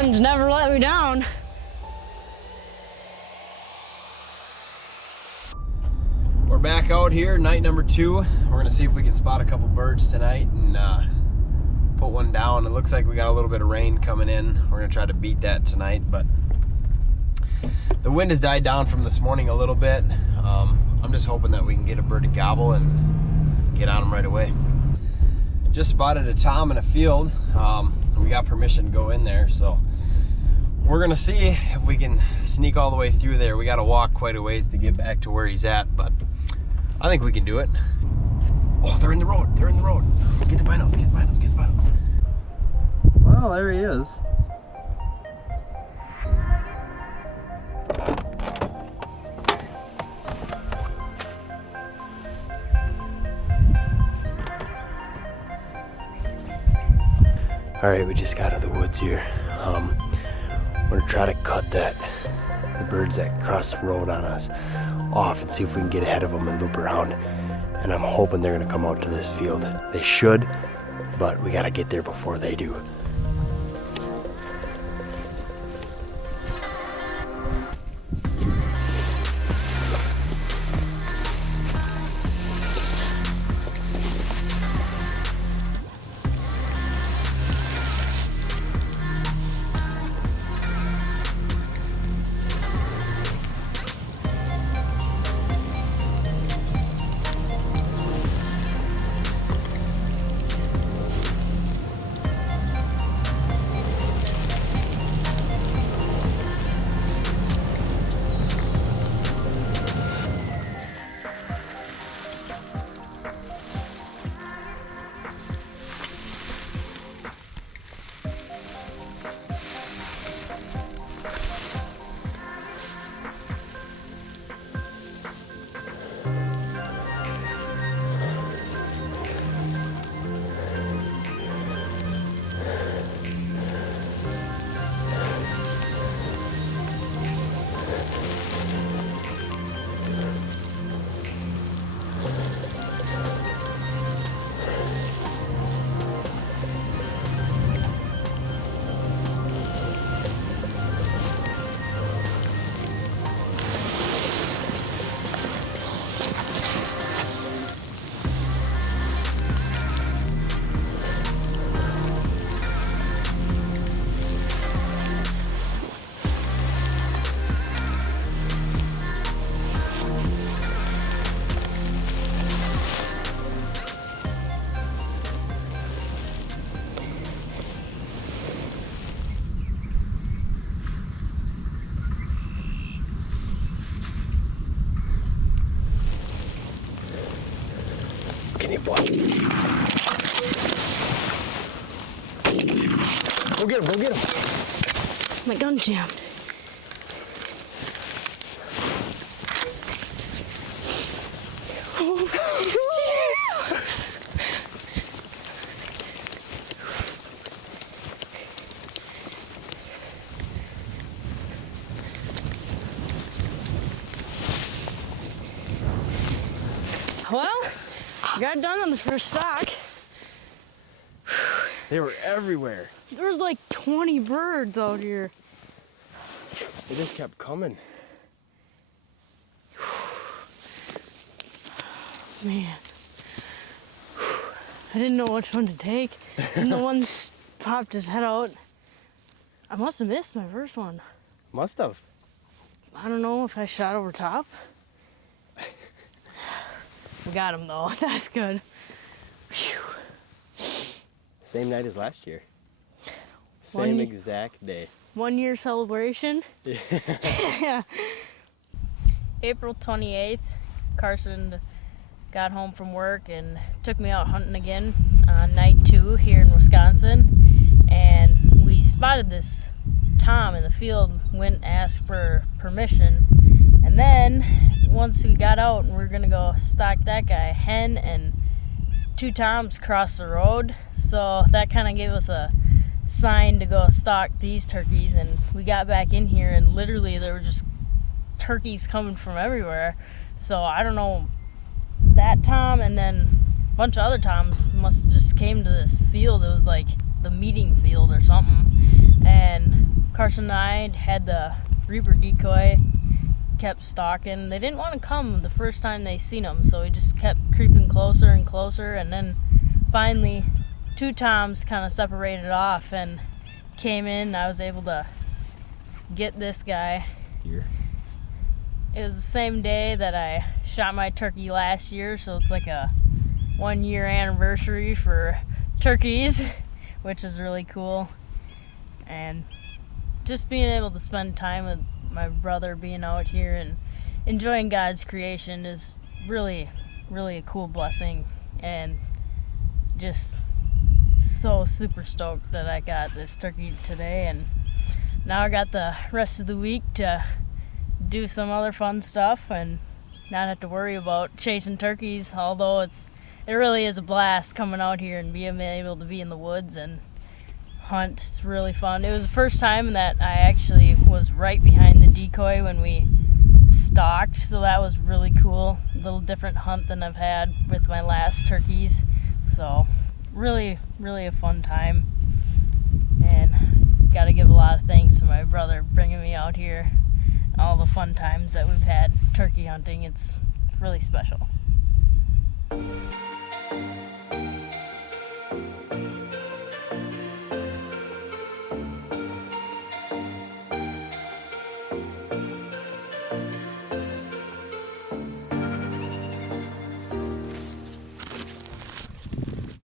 sun's never let me down. We're back out here, night number 2. We're gonna see if we can spot a couple birds tonight and put one down. It looks like we got a little bit of rain coming in. We're gonna try to beat that tonight, but the wind has died down from this morning a little bit. I'm just hoping that we can get a bird to gobble and get on them right away. Just spotted a tom in a field. We got permission to go in there, so we're gonna see if we can sneak all the way through there. We gotta walk quite a ways to get back to where he's at, but I think we can do it. Oh, they're in the road. They're in the road. Get the binos, get the binos, get the binos. Well, there he is. All right, we just got out of the woods here. We're gonna try to cut the birds that cross the road on us off and see if we can get ahead of them and loop around. And I'm hoping they're gonna come out to this field. They should, but we gotta get there before they do. Can you boy? Go get him, go get him. My gun jammed. Well, got it done on the first stock. They were everywhere. There was like 20 birds out here. They just kept coming. Man. I didn't know which one to take. And the one popped his head out. I must have missed my first one. Must have. I don't know if I shot over top. We got him though. That's good. Whew. Same night as last year. Same exact day. 1 year celebration. Yeah. April 28th, Carson got home from work and took me out hunting again on night 2 here in Wisconsin. And we spotted this tom in the field, went and asked for permission. And then once we got out and we were gonna go stalk that guy, a hen and 2 toms crossed the road. So that kind of gave us a sign to go stalk these turkeys. And we got back in here and literally there were just turkeys coming from everywhere. So I don't know, that tom and then a bunch of other toms must have just came to this field. It was like the meeting field or something. and Carson and I had the Reaper decoy, kept stalking. They didn't want to come the first time they seen them, so we just kept creeping closer and closer, and then finally 2 toms kind of separated off and came in. I was able to get this guy. Here. It was the same day that I shot my turkey last year, so it's like a 1-year anniversary for turkeys, which is really cool. And just being able to spend time with my brother, being out here and enjoying God's creation is really, really a cool blessing, and just so super stoked that I got this turkey today. And now I got the rest of the week to do some other fun stuff and not have to worry about chasing turkeys, although it really is a blast coming out here and being able to be in the woods and hunt. It's really fun. It was the first time that I actually was right behind the decoy when we stalked, so that was really cool. A little different hunt than I've had with my last turkeys, so really, really a fun time. And gotta give a lot of thanks to my brother bringing me out here. All the fun times that we've had turkey hunting, it's really special.